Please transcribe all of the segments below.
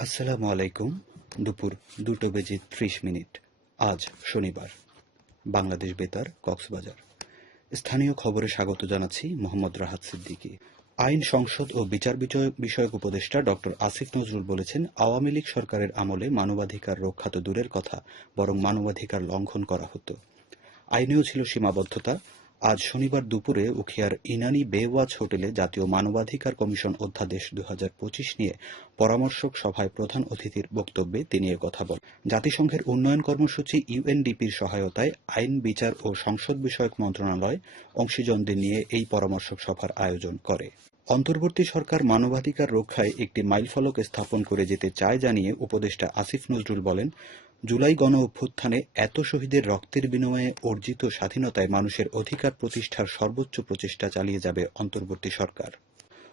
আসসালামু আলাইকুম। দুপুর দুটো বেজে ত্রিশ মিনিট। আজ শনিবার। বাংলাদেশ বেতার, কক্সবাজার। স্থানীয় খবরে স্বাগত জানাচ্ছি মোহাম্মদ রাহাত সিদ্দিকী। আইন সংসদ ও বিচার বিষয়- বিষয়ক উপদেষ্টা ডক্টর আসিফ নজরুল বলেছেন, আওয়ামী লীগ সরকারের আমলে মানবাধিকার রক্ষা তো দূরের কথা, বরং মানবাধিকার লঙ্ঘন করা হতো। আইনেও ছিল সীমাবদ্ধতা আজ শনিবার দুপুরে উখিয়ার ইনানি বেওয়াচ হোটেলে জাতীয় মানবাধিকার কমিশন অধ্যাদেশ দু হাজার পঁচিশ নিয়ে পরামর্শক সভায় প্রধান অতিথির বক্তব্যে তিনি কথা বলেন। জাতিসংঘের উন্নয়ন কর্মসূচি ইউএনডিপির সহায়তায় আইন, বিচার ও সংসদ বিষয়ক মন্ত্রণালয় অংশীজনদের নিয়ে এই পরামর্শক সভার আয়োজন করে। অন্তর্বর্তী সরকার মানবাধিকার রক্ষায় একটি মাইলফলক স্থাপন করে যেতে চায় জানিয়ে উপদেষ্টা আসিফ নজরুল বলেন জুলাই গণ অভ্যুত্থানে এত শহীদের রক্তের বিনিময়ে অর্জিত স্বাধীনতায় মানুষের অধিকার প্রতিষ্ঠার সর্বোচ্চ প্রচেষ্টা চালিয়ে যাবে অন্তর্বর্তী সরকার।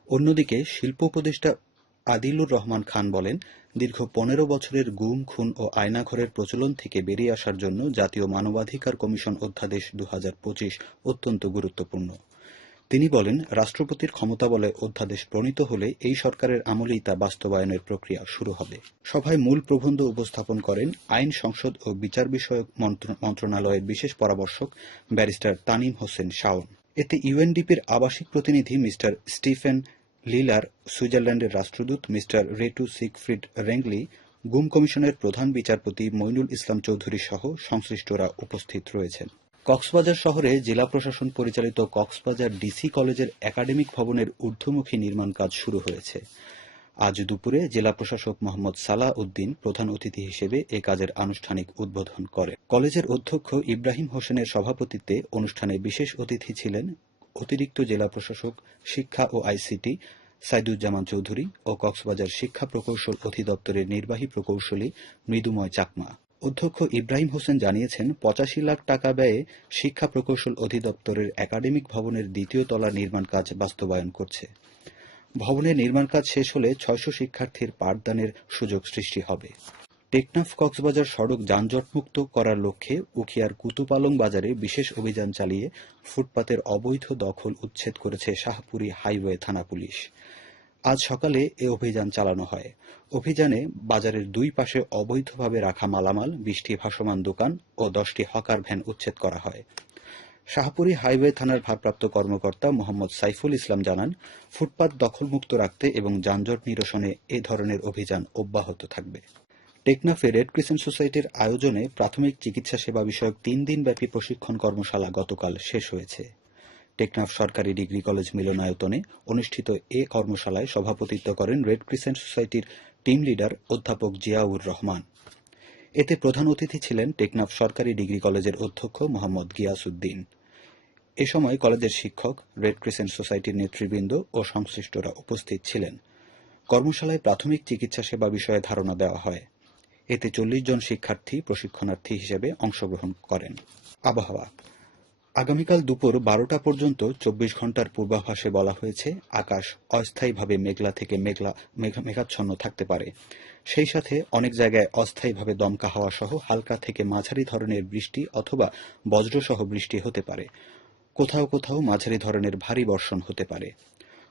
অন্যদিকে শিল্প উপদেষ্টা আদিলুর রহমান খান বলেন, দীর্ঘ পনেরো বছরের গুম, খুন ও আয়নাঘরের প্রচলন থেকে বেরিয়ে আসার জন্য জাতীয় মানবাধিকার কমিশন অধ্যাদেশ দু হাজার পঁচিশ অত্যন্ত গুরুত্বপূর্ণ। তিনি বলেন, রাষ্ট্রপতির ক্ষমতাবলে অধ্যাদেশ প্রণীত হলে এই সরকারের আমলেই তা বাস্তবায়নের প্রক্রিয়া শুরু হবে। সভায় মূল প্রবন্ধ উপস্থাপন করেন আইন সংসদ ও বিচার বিষয়ক মন্ত্রণালয়ের বিশেষ পরামর্শক ব্যারিস্টার তানিম হোসেন শাওন। এতে ইউএনডিপির আবাসিক প্রতিনিধি মিস্টার স্টিফেন লিলার, সুইজারল্যান্ডের রাষ্ট্রদূত মিস্টার রেটু সিগফ্রিড রেংলি, গুম কমিশনের প্রধান বিচারপতি মইনুল ইসলাম চৌধুরী সহ সংশ্লিষ্টরা উপস্থিত রয়েছেন। কক্সবাজার শহরে জেলা প্রশাসন পরিচালিত কক্সবাজার ডিসি কলেজের একাডেমিক ভবনের ঊর্ধ্বমুখী নির্মাণ কাজ শুরু হয়েছে। আজ দুপুরে জেলা প্রশাসক মোহাম্মদ সালাহ উদ্দিন প্রধান অতিথি হিসেবে এ কাজের আনুষ্ঠানিক উদ্বোধন করে কলেজের অধ্যক্ষ ইব্রাহিম হোসেনের সভাপতিত্বে অনুষ্ঠানে বিশেষ অতিথি ছিলেন অতিরিক্ত জেলা প্রশাসক, শিক্ষা ও আইসিটি সাইদুজ্জামান চৌধুরী ও কক্সবাজার শিক্ষা প্রকৌশল অধিদপ্তরের নির্বাহী প্রকৌশলী মৃদুময় চাকমা। অধ্যক্ষ ইব্রাহিম হোসেন জানিয়েছেন, পঁচাশি লাখ টাকা ব্যয়ে শিক্ষা প্রকৌশল অধিদপ্তরের একাডেমিক ভবনের দ্বিতীয় তলা নির্মাণ কাজ বাস্তবায়ন করছে। ভবনের নির্মাণ কাজ শেষ হলে ছয়শো শিক্ষার্থীর পাঠদানের সুযোগ সৃষ্টি হবে। টেকনাফ কক্সবাজার সড়ক যানজটমুক্ত করার লক্ষ্যে উখিয়ার কুতুপালং বাজারে বিশেষ অভিযান চালিয়ে ফুটপাতের অবৈধ দখল উচ্ছেদ করেছে শাহপুরী হাইওয়ে থানা পুলিশ। আজ সকালে এ অভিযান চালানো হয়। অভিযানে বাজারের দুই পাশে অবৈধভাবে রাখা মালামাল, বিশটি ভাসমান দোকান ও দশটি হকার ভ্যান উচ্ছেদ করা হয়। শাহপুরী হাইওয়ে থানার ভারপ্রাপ্ত কর্মকর্তা মোহাম্মদ সাইফুল ইসলাম জানান, ফুটপাত দখলমুক্ত রাখতে এবং যানজট নিরসনে এ ধরনের অভিযান অব্যাহত থাকবে। টেকনাফে রেড ক্রিসেন্ট সোসাইটির আয়োজনে প্রাথমিক চিকিৎসা সেবা বিষয়ক তিন দিনব্যাপী প্রশিক্ষণ কর্মশালা গতকাল শেষ হয়েছে। টেকনাফ সরকারি ডিগ্রি কলেজ মিলনায়তনে অনুষ্ঠিত এ কর্মশালায় সভাপতিত্ব করেন রেড ক্রিসেন্ট সোসাইটির টিম লিডার অধ্যাপক জিয়াউর রহমান। এতে প্রধান অতিথি ছিলেন টেকনাফ সরকারি ডিগ্রি কলেজের অধ্যক্ষ মোহাম্মদ গিয়াসউদ্দিন। এ সময় কলেজের শিক্ষক, রেড ক্রিসেন্ট সোসাইটির নেতৃবৃন্দ ও সংশ্লিষ্টরা উপস্থিত ছিলেন। কর্মশালায় প্রাথমিক চিকিৎসা সেবা বিষয়ে ধারণা দেওয়া হয়। এতে চল্লিশ জন শিক্ষার্থী, প্রশিক্ষণার্থী হিসেবে অংশগ্রহণ করেন। আবহাওয়া। আগামীকাল দুপুর বারোটা পর্যন্ত চব্বিশ ঘণ্টার পূর্বাভাসে বলা হয়েছে, আকাশ অস্থায়ীভাবে মেঘলা থেকে মেঘলা, মেঘ- মেঘাচ্ছন্ন থাকতে পারে। সেই সাথে অনেক জায়গায় অস্থায়ীভাবে দমকা হাওয়া সহ হালকা থেকে মাঝারি ধরনের বৃষ্টি অথবা বজ্রসহ বৃষ্টি হতে পারে। কোথাও কোথাও মাঝারি ধরনের ভারী বর্ষণ হতে পারে।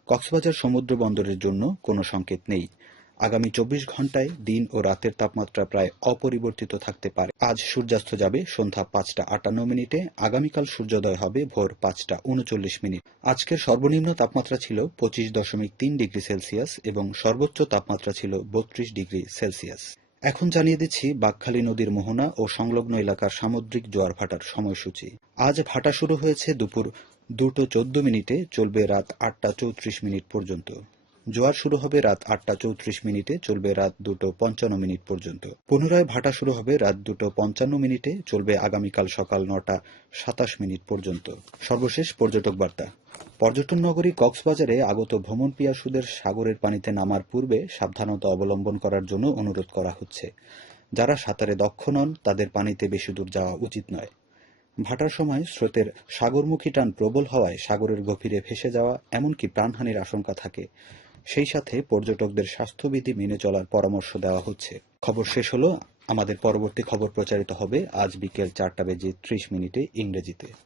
কক্সবাজার সমুদ্র বন্দরের জন্য কোনো সংকেত নেই। আগামী চব্বিশ ঘন্টায় দিন ও রাতের তাপমাত্রা প্রায় অপরিবর্তিত থাকতে পারে। আজ সূর্যাস্ত যাবে সন্ধ্যা পাঁচটা আটান্ন মিনিটে, আগামীকাল সূর্যোদয় হবে ভোর পাঁচটা উনচল্লিশ মিনিট। আজকের সর্বনিম্ন তাপমাত্রা ছিল পঁচিশ দশমিক তিন ডিগ্রি সেলসিয়াস এবং সর্বোচ্চ তাপমাত্রা ছিল বত্রিশ ডিগ্রি সেলসিয়াস। এখন জানিয়ে দিচ্ছি বাকখালী নদীর মোহনা ও সংলগ্ন এলাকার সামুদ্রিক জোয়ার ভাটার সময়সূচি। আজ ভাটা শুরু হয়েছে দুপুর দুটো চোদ্দ মিনিটে, চলবে রাত আটটা চৌত্রিশ মিনিট পর্যন্ত। জোয়ার শুরু হবে রাত আটটা চৌত্রিশ মিনিটে, চলবে রাত দুটো পঞ্চান্ন মিনিট পর্যন্ত। পুনরায় ভাটা শুরু হবে রাত দুটো পঞ্চান্ন মিনিটে, চলবে আগামীকাল সকাল নটা সাতাশ মিনিট পর্যন্ত। সর্বশেষ পর্যটক বার্তা। পর্যটন নগরী কক্সবাজারে আগত ভ্রমণ পিয়াসুদের সাগরের পানিতে নামার পূর্বে সাবধানতা অবলম্বন করার জন্য অনুরোধ করা হচ্ছে। যারা সাঁতারে দক্ষ নন, তাদের পানিতে বেশি দূর যাওয়া উচিত নয়। ভাটার সময় স্রোতের সাগরমুখী টান প্রবল হওয়ায় সাগরের গভীরে ভেসে যাওয়া এমনকি প্রাণহানির আশঙ্কা থাকে। সেই সাথে পর্যটকদের স্বাস্থ্যবিধি মেনে চলার পরামর্শ দেওয়া হচ্ছে। খবর শেষ হলো। আমাদের পরবর্তী খবর প্রচারিত হবে আজ বিকেল চারটা বেজে ত্রিশ মিনিটে ইংরেজিতে।